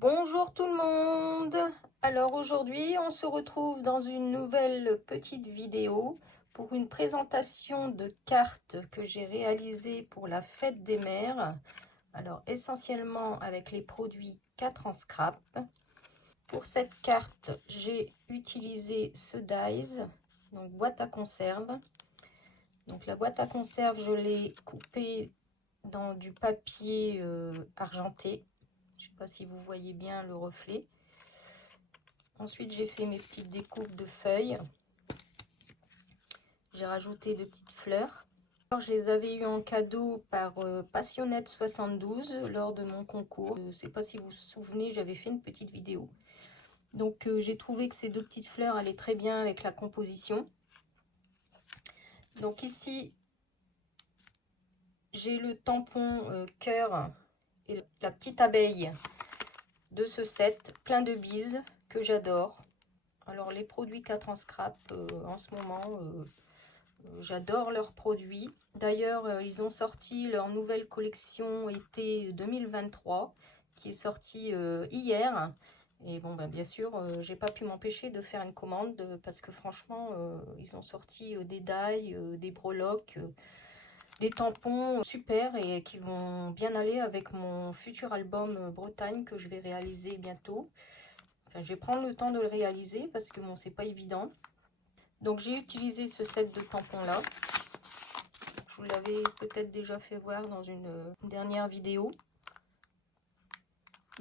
Bonjour tout le monde. Alors aujourd'hui on se retrouve dans une nouvelle petite vidéo pour une présentation de cartes que j'ai réalisées pour la fête des mères. Alors essentiellement avec les produits 4 en scrap. Pour cette carte j'ai utilisé ce dies, donc boîte à conserve. Donc la boîte à conserve je l'ai coupée dans du papier argenté. Je ne sais pas si vous voyez bien le reflet. Ensuite, j'ai fait mes petites découpes de feuilles. J'ai rajouté de petites fleurs. Alors, je les avais eu en cadeau par Passionnette72 lors de mon concours. Je ne sais pas si vous vous souvenez, j'avais fait une petite vidéo. Donc, j'ai trouvé que ces deux petites fleurs allaient très bien avec la composition. Donc ici, j'ai le tampon cœur et la petite abeille de ce set, plein de bises que j'adore. Alors les produits 4 en scrap en ce moment, j'adore leurs produits. D'ailleurs, ils ont sorti leur nouvelle collection été 2023 qui est sortie hier. Et bon, ben, bien sûr, j'ai pas pu m'empêcher de faire une commande parce que franchement, ils ont sorti des dies, des breloques, des tampons super et qui vont bien aller avec mon futur album Bretagne que je vais réaliser bientôt. Enfin, je vais prendre le temps de le réaliser parce que bon, c'est pas évident. Donc j'ai utilisé ce set de tampons là. Je vous l'avais peut-être déjà fait voir dans une dernière vidéo.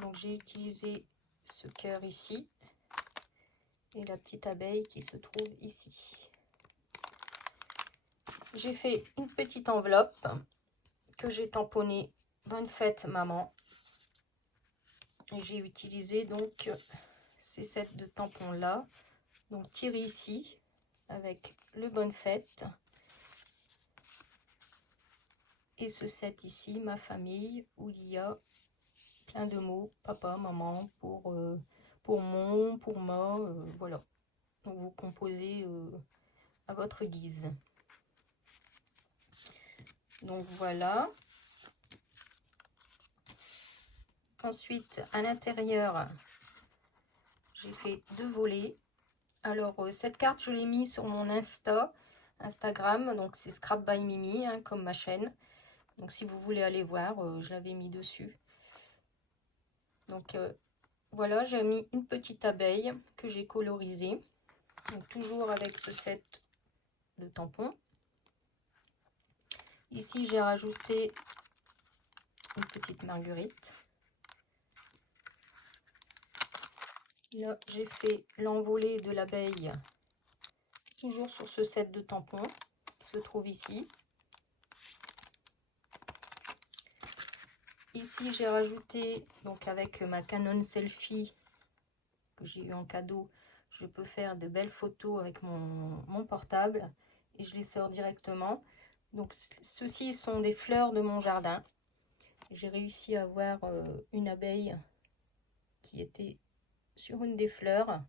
Donc j'ai utilisé ce cœur ici et la petite abeille qui se trouve ici. J'ai fait une petite enveloppe que j'ai tamponnée Bonne fête maman. Et j'ai utilisé donc ces sets de tampons là. Donc tiré ici avec le Bonne fête. Et ce set ici, ma famille, où il y a plein de mots, papa, maman, pour mon, pour ma, voilà. Donc vous composez à votre guise. Donc voilà. Ensuite, à l'intérieur, j'ai fait 2 volets. Alors, cette carte, je l'ai mis sur mon Instagram. Donc, c'est Scrap by Mimi, hein, comme ma chaîne. Donc, si vous voulez aller voir, je l'avais mis dessus. Donc, voilà, j'ai mis une petite abeille que j'ai colorisée. Donc, toujours avec ce set de tampons. Ici, j'ai rajouté une petite marguerite. Là, j'ai fait l'envolée de l'abeille, toujours sur ce set de tampons qui se trouve ici. Ici, j'ai rajouté, donc avec ma Canon Selfie que j'ai eu en cadeau, je peux faire de belles photos avec mon portable et je les sors directement. Donc, ceux-ci sont des fleurs de mon jardin. J'ai réussi à avoir une abeille qui était sur une des fleurs.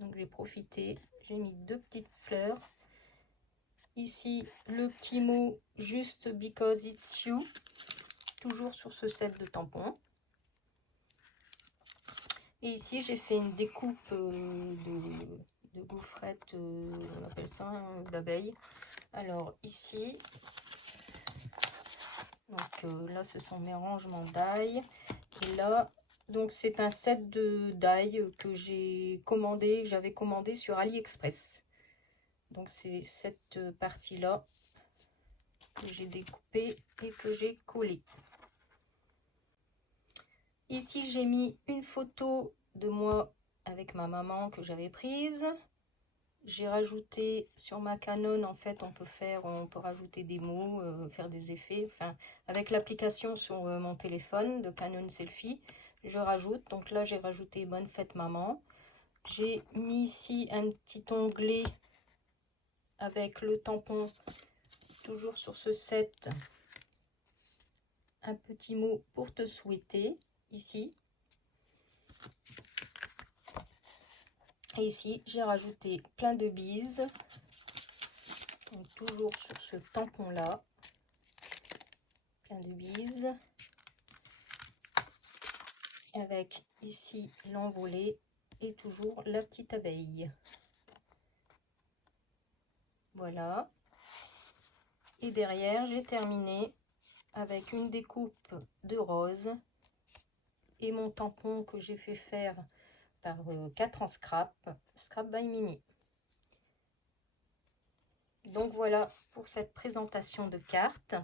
Donc j'ai profité, j'ai mis 2 petites fleurs. Ici le petit mot juste because it's you, toujours sur ce set de tampons. Et ici j'ai fait une découpe de gaufrettes, on appelle ça, hein, d'abeilles. Alors ici, donc là ce sont mes rangements d'ail. Et là, donc c'est un set de d'ail que j'avais commandé sur AliExpress. Donc c'est cette partie-là que j'ai découpée et que j'ai collée. Ici, j'ai mis une photo de moi avec ma maman que j'avais prise. J'ai rajouté sur ma Canon, en fait, on peut rajouter des mots, faire des effets. Enfin, avec l'application sur mon téléphone de Canon Selfie, je rajoute. Donc là, j'ai rajouté Bonne fête maman. J'ai mis ici un petit onglet avec le tampon, toujours sur ce set, un petit mot pour te souhaiter, ici. Et ici, j'ai rajouté plein de bises, donc toujours sur ce tampon-là, plein de bises. avec ici l'envolée et toujours la petite abeille. Voilà. Et derrière, j'ai terminé avec une découpe de rose et mon tampon que j'ai fait faire par 4 en scrap by Mimi. Donc voilà pour cette présentation de cartes.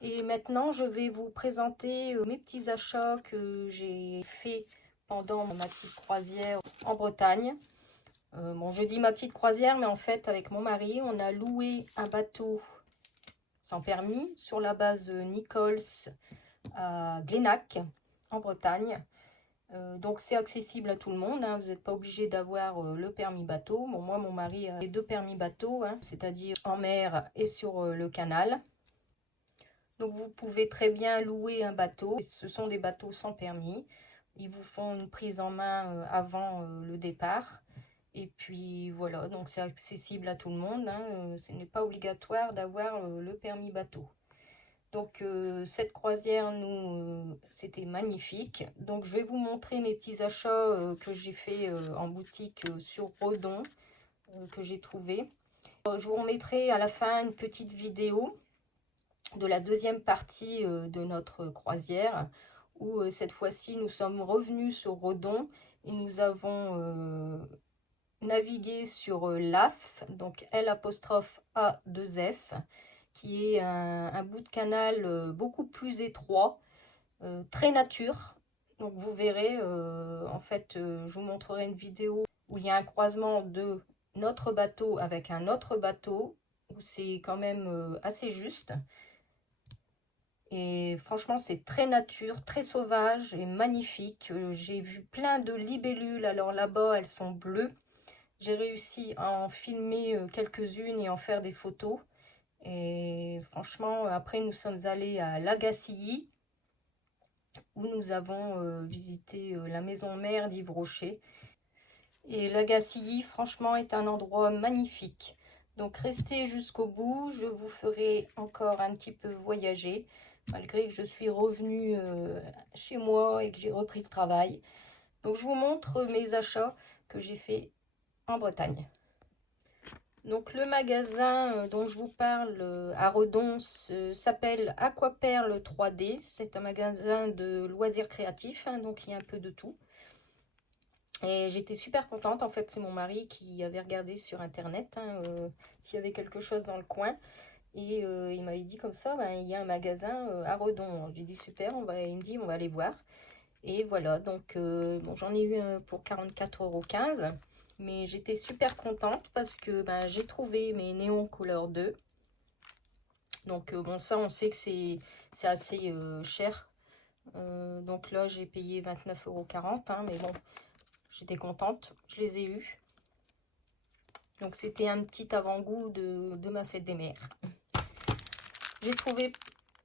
Et maintenant, je vais vous présenter mes petits achats que j'ai fait pendant ma petite croisière en Bretagne. Bon, je dis ma petite croisière, mais en fait, avec mon mari, on a loué un bateau sans permis sur la base Nichols à Glénac, en Bretagne. Donc, c'est accessible à tout le monde, hein. Vous n'êtes pas obligé d'avoir le permis bateau. Bon, moi, mon mari a les 2 permis bateau, hein, c'est-à-dire en mer et sur le canal. Donc vous pouvez très bien louer un bateau. Ce sont des bateaux sans permis. Ils vous font une prise en main avant le départ. Et puis voilà, donc c'est accessible à tout le monde, hein. Ce n'est pas obligatoire d'avoir le permis bateau. Donc cette croisière, c'était magnifique. Donc je vais vous montrer mes petits achats que j'ai fait en boutique sur Redon, que j'ai trouvé. Je vous remettrai à la fin une petite vidéo de la deuxième partie de notre croisière, où cette fois-ci nous sommes revenus sur Redon et nous avons navigué sur l'AF, donc L''A2F, qui est un bout de canal beaucoup plus étroit, très nature. Donc vous verrez, en fait, je vous montrerai une vidéo où il y a un croisement de notre bateau avec un autre bateau, où c'est quand même assez juste. Et franchement, c'est très nature, très sauvage et magnifique. J'ai vu plein de libellules. Alors là-bas, elles sont bleues. J'ai réussi à en filmer quelques-unes et en faire des photos. Et franchement, après, nous sommes allés à Lagacilly, où nous avons visité la maison mère d'Yves Rocher. Et Lagacilly, franchement, est un endroit magnifique. Donc, restez jusqu'au bout. Je vous ferai encore un petit peu voyager, malgré que je suis revenue chez moi et que j'ai repris le travail. Donc, je vous montre mes achats que j'ai fait en Bretagne. Donc, le magasin dont je vous parle à Redon s'appelle Aquaperle 3D. C'est un magasin de loisirs créatifs, hein, donc il y a un peu de tout. Et j'étais super contente. En fait, c'est mon mari qui avait regardé sur internet hein, s'il y avait quelque chose dans le coin. Et il m'avait dit comme ça, ben, il y a un magasin à Redon. J'ai dit super, il me dit on va aller voir. Et voilà, donc bon, j'en ai eu un pour 44,15 €. Mais j'étais super contente parce que ben, j'ai trouvé mes néons couleur 2. Donc bon, ça on sait que c'est assez cher. Donc là j'ai payé 29,40 €, hein, mais bon, j'étais contente, je les ai eus. Donc c'était un petit avant-goût de ma fête des mères. J'ai trouvé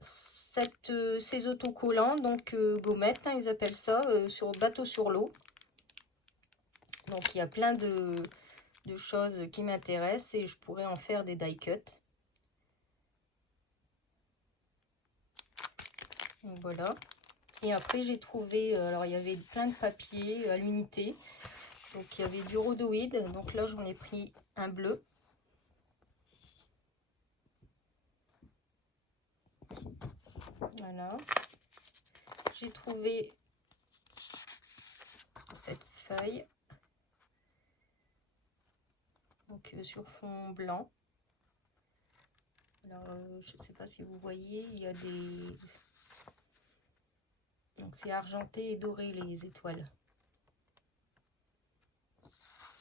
ces autocollants, donc gommettes, hein, ils appellent ça, sur bateau sur l'eau. Donc il y a plein de choses qui m'intéressent et je pourrais en faire des die cut. Donc voilà. Et après j'ai trouvé, alors il y avait plein de papiers à l'unité. Donc il y avait du rhodoïde, donc là j'en ai pris un bleu. Voilà. J'ai trouvé cette feuille. Donc sur fond blanc. Alors je ne sais pas si vous voyez, il y a des... Donc c'est argenté et doré les étoiles.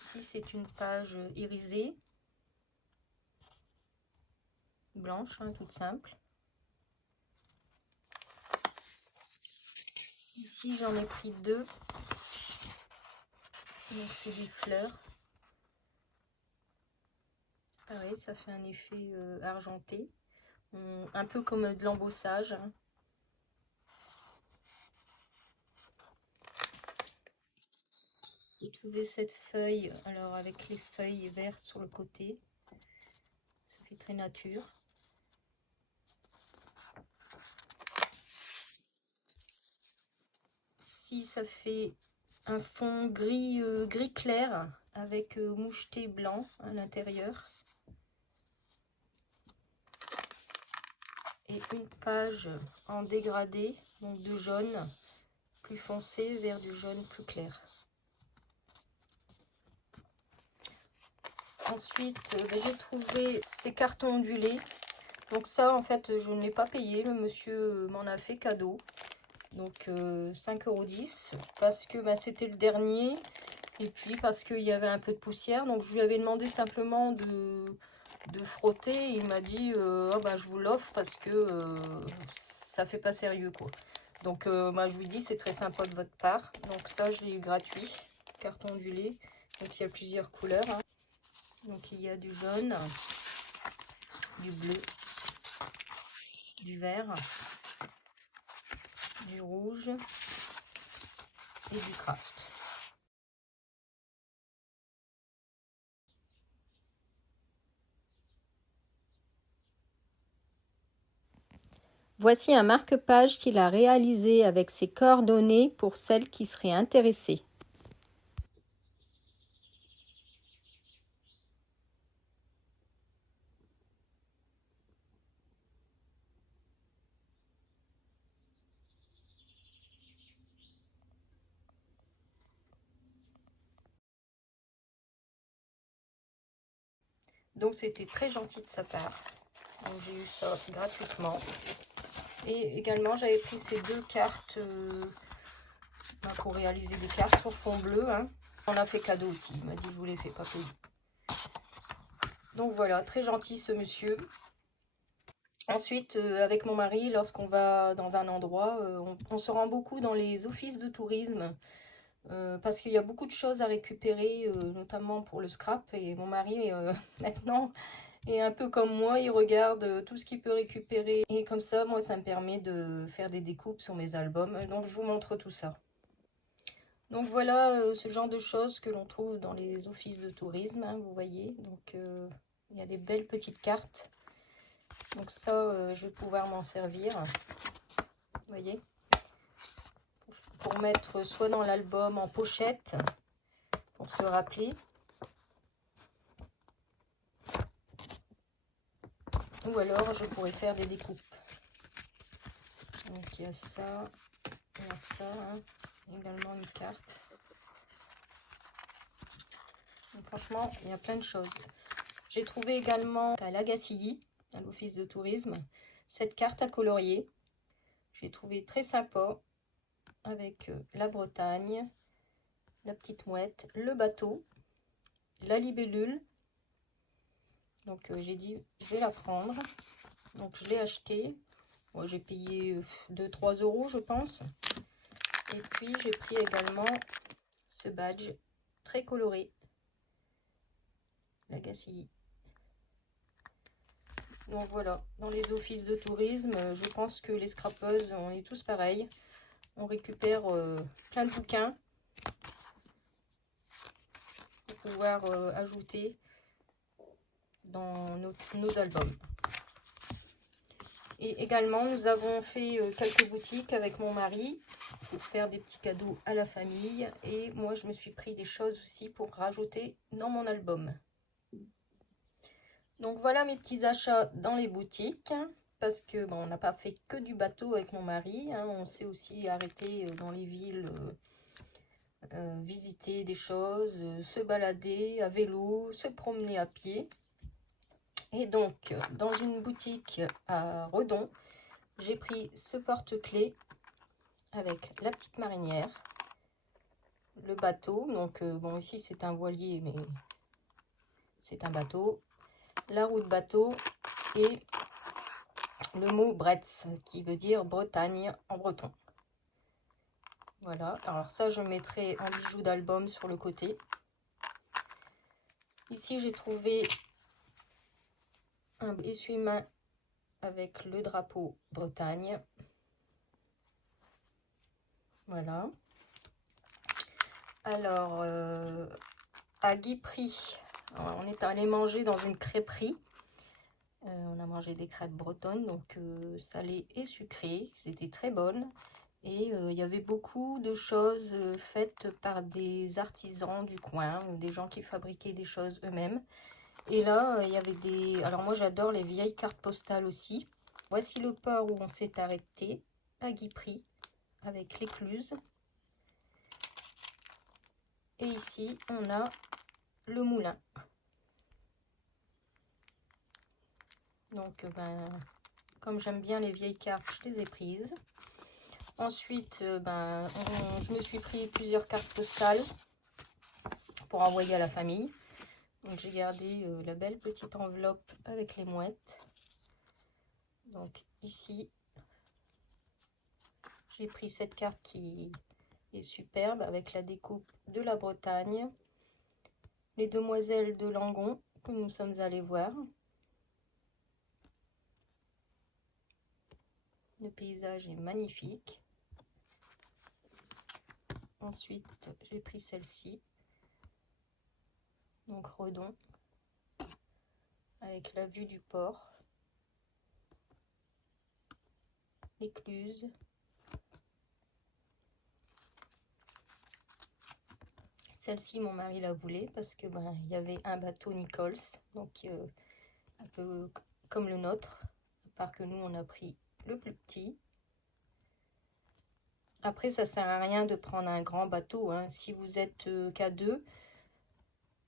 Ici c'est une page irisée. Blanche, hein, toute simple. Ici j'en ai pris 2. Donc c'est des fleurs. Pareil, ça fait un effet argenté. Un peu comme de l'embossage. Hein. J'ai trouvé cette feuille, alors avec les feuilles vertes sur le côté. Ça fait très nature. ici, ça fait un fond gris, gris clair avec moucheté blanc à l'intérieur. Et une page en dégradé, donc de jaune plus foncé vers du jaune plus clair. Ensuite, j'ai trouvé ces cartons ondulés. Donc ça, en fait, je ne l'ai pas payé. Le monsieur m'en a fait cadeau. Donc 5,10 € parce que c'était le dernier. Et puis parce qu'il y avait un peu de poussière. Donc je lui avais demandé simplement de frotter. Il m'a dit oh, je vous l'offre parce que ça fait pas sérieux quoi. Donc je lui dis c'est très sympa de votre part. Donc ça je l'ai eu gratuit. Carton ondulé. Donc il y a plusieurs couleurs. Hein. Donc il y a du jaune, du bleu, du vert, du rouge et du craft. Voici un marque-page qu'il a réalisé avec ses coordonnées pour celles qui seraient intéressées. Donc c'était très gentil de sa part. Donc j'ai eu ça gratuitement. Et également j'avais pris ces deux cartes pour réaliser des cartes sur fond bleu. Hein. On a fait cadeau aussi. Il m'a dit je vous les fais pas payer. Donc voilà, très gentil ce monsieur. Ensuite, avec mon mari, lorsqu'on va dans un endroit, on se rend beaucoup dans les offices de tourisme parce qu'il y a beaucoup de choses à récupérer, notamment pour le scrap. Et mon mari, maintenant, est un peu comme moi, il regarde tout ce qu'il peut récupérer. Et comme ça, moi, ça me permet de faire des découpes sur mes albums. Donc, je vous montre tout ça. Donc, voilà ce genre de choses que l'on trouve dans les offices de tourisme, hein, vous voyez. Donc, il y a des belles petites cartes. Donc ça, je vais pouvoir m'en servir, vous voyez, pour mettre soit dans l'album en pochette, pour se rappeler, ou alors je pourrais faire des découpes. Donc il y a ça, hein, également une carte. Donc, franchement, il y a plein de choses. J'ai trouvé également à l'Agacilly, à l'office de tourisme, cette carte à colorier. J'ai trouvé très sympa, avec la Bretagne, la petite mouette, le bateau, la libellule. Donc j'ai dit je vais la prendre. Donc je l'ai acheté. Moi j'ai payé 2-3 € je pense. Et puis j'ai pris également ce badge très coloré. L'Agacilly. Donc voilà, dans les offices de tourisme, je pense que les scrapeuses, on est tous pareils. On récupère plein de bouquins pour pouvoir ajouter dans nos albums. Et également, nous avons fait quelques boutiques avec mon mari pour faire des petits cadeaux à la famille. Et moi, je me suis pris des choses aussi pour rajouter dans mon album. Donc voilà mes petits achats dans les boutiques. Parce que on n'a pas fait que du bateau avec mon mari. Hein, on s'est aussi arrêté dans les villes, visiter des choses, se balader à vélo, se promener à pied. Et donc, dans une boutique à Redon, j'ai pris ce porte-clés avec la petite marinière, le bateau. Donc, bon, ici, c'est un voilier, mais c'est un bateau. La roue de bateau et le mot Bretz, qui veut dire Bretagne en breton. Voilà. Alors ça, je mettrai en bijoux d'album sur le côté. Ici, j'ai trouvé un essuie-main avec le drapeau Bretagne. Voilà. Alors, à Guipry, on est allé manger dans une crêperie. On a mangé des crêpes bretonnes, donc salées et sucrées. C'était très bonne. Et il y avait beaucoup de choses faites par des artisans du coin, des gens qui fabriquaient des choses eux-mêmes. Et là, il y avait des... Alors moi, j'adore les vieilles cartes postales aussi. Voici le port où on s'est arrêté, à Guipry, avec l'écluse. Et ici, on a le moulin. Donc, comme j'aime bien les vieilles cartes, je les ai prises. Ensuite, je me suis pris plusieurs cartes postales pour envoyer à la famille. Donc, j'ai gardé la belle petite enveloppe avec les mouettes. Donc, ici, j'ai pris cette carte qui est superbe avec la découpe de la Bretagne. Les demoiselles de Langon que nous sommes allés voir. Le paysage est magnifique. Ensuite, j'ai pris celle-ci. Donc Redon. Avec la vue du port. L'écluse. Celle-ci, mon mari la voulait parce que il y avait un bateau Nichols. Donc un peu comme le nôtre. À part que nous, on a pris le plus petit. Après, ça sert à rien de prendre un grand bateau, hein. Si vous êtes qu'à deux,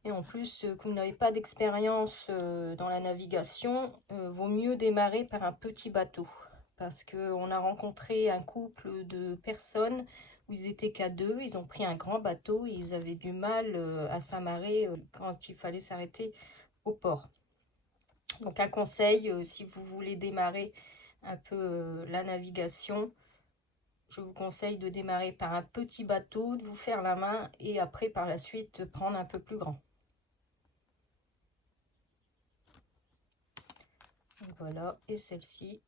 et en plus que vous n'avez pas d'expérience dans la navigation, vaut mieux démarrer par un petit bateau. Parce qu'on a rencontré un couple de personnes où ils étaient qu'à deux, ils ont pris un grand bateau et ils avaient du mal à s'amarrer quand il fallait s'arrêter au port. Donc un conseil, si vous voulez démarrer un peu la navigation, je vous conseille de démarrer par un petit bateau, de vous faire la main et après par la suite prendre un peu plus grand. Donc voilà, et celle-ci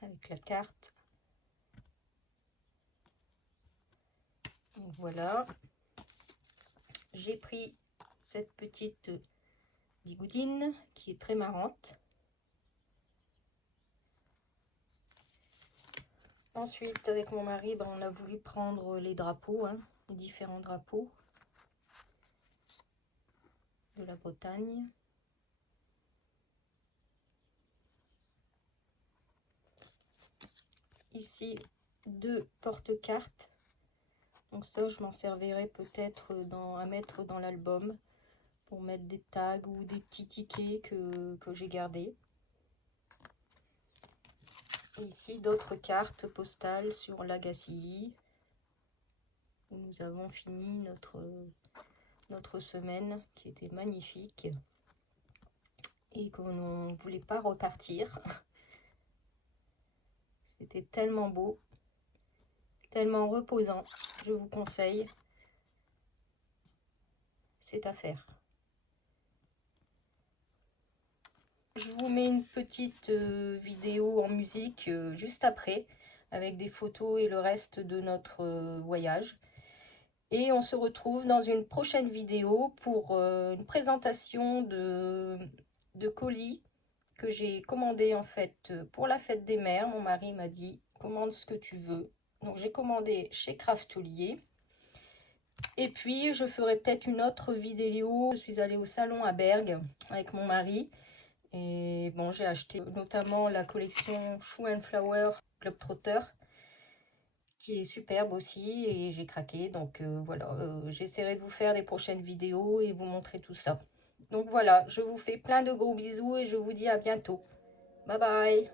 avec la carte. Donc voilà, j'ai pris cette petite bigoudine qui est très marrante. Ensuite, avec mon mari, on a voulu prendre les drapeaux, hein, les différents drapeaux de la Bretagne. Ici, 2 porte-cartes. Donc ça, je m'en servirai peut-être à mettre dans l'album pour mettre des tags ou des petits tickets que j'ai gardés. Et ici, d'autres cartes postales sur l'Agassiz, où nous avons fini notre semaine qui était magnifique et qu'on ne voulait pas repartir. C'était tellement beau, tellement reposant. Je vous conseille, c'est à faire. Je vous mets une petite vidéo en musique juste après, avec des photos et le reste de notre voyage. Et on se retrouve dans une prochaine vidéo pour une présentation de colis que j'ai commandé en fait pour la fête des mères. Mon mari m'a dit commande ce que tu veux. Donc j'ai commandé chez Craftelier. Et puis je ferai peut-être une autre vidéo. Je suis allée au salon à Bergue avec mon mari. Et bon, j'ai acheté notamment la collection Shoe and Flower Globetrotter, qui est superbe aussi, et j'ai craqué. Donc voilà, j'essaierai de vous faire les prochaines vidéos et vous montrer tout ça. Donc voilà, je vous fais plein de gros bisous et je vous dis à bientôt. Bye bye.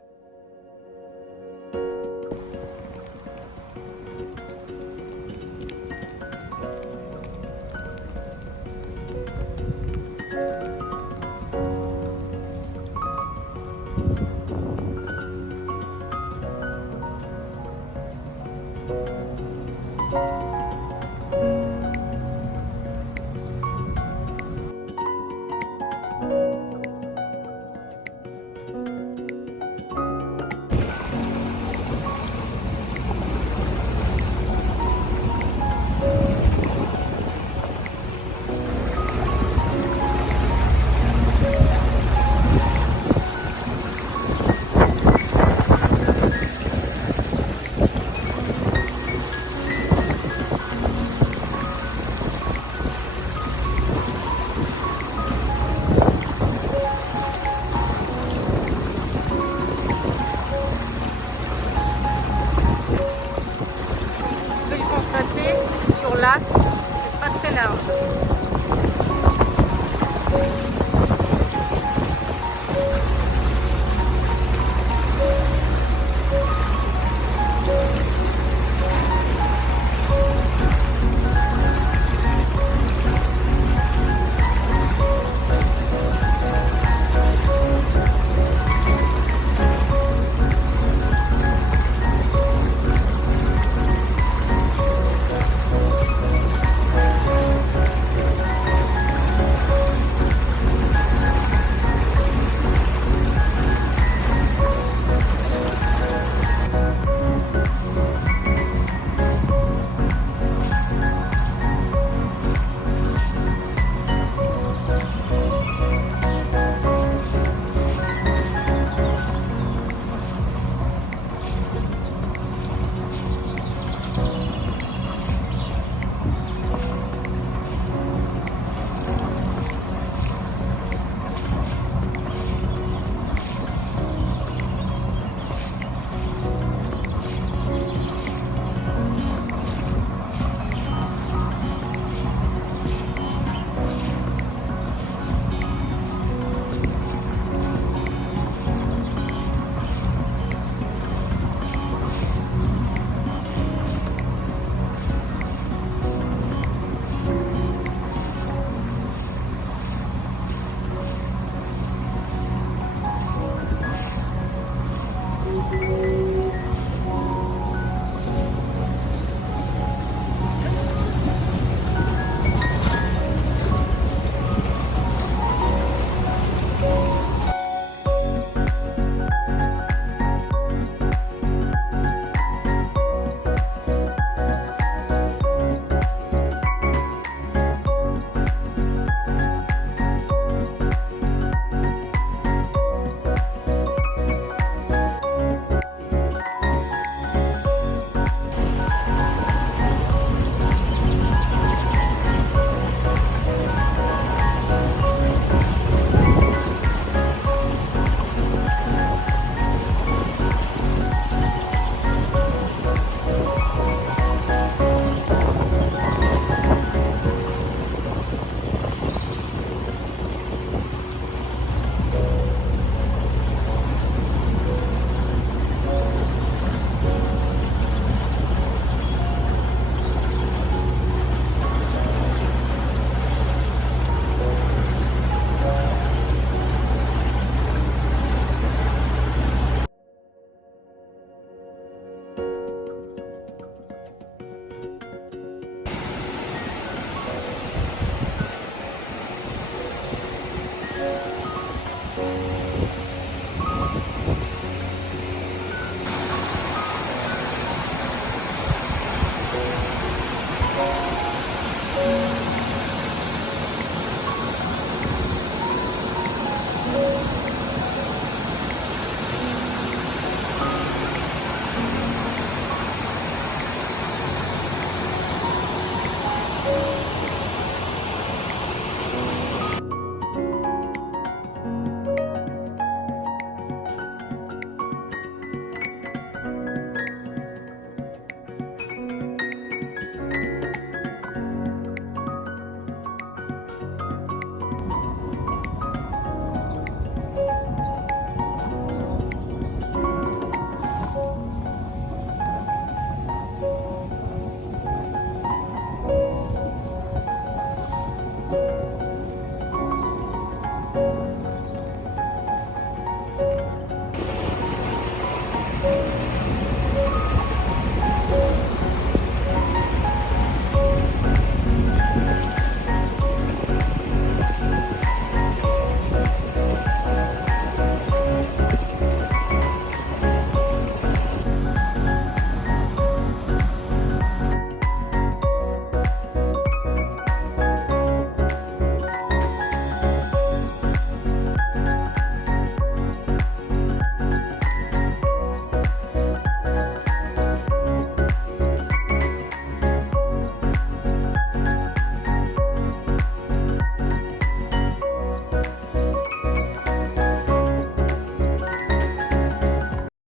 là, c'est pas très large.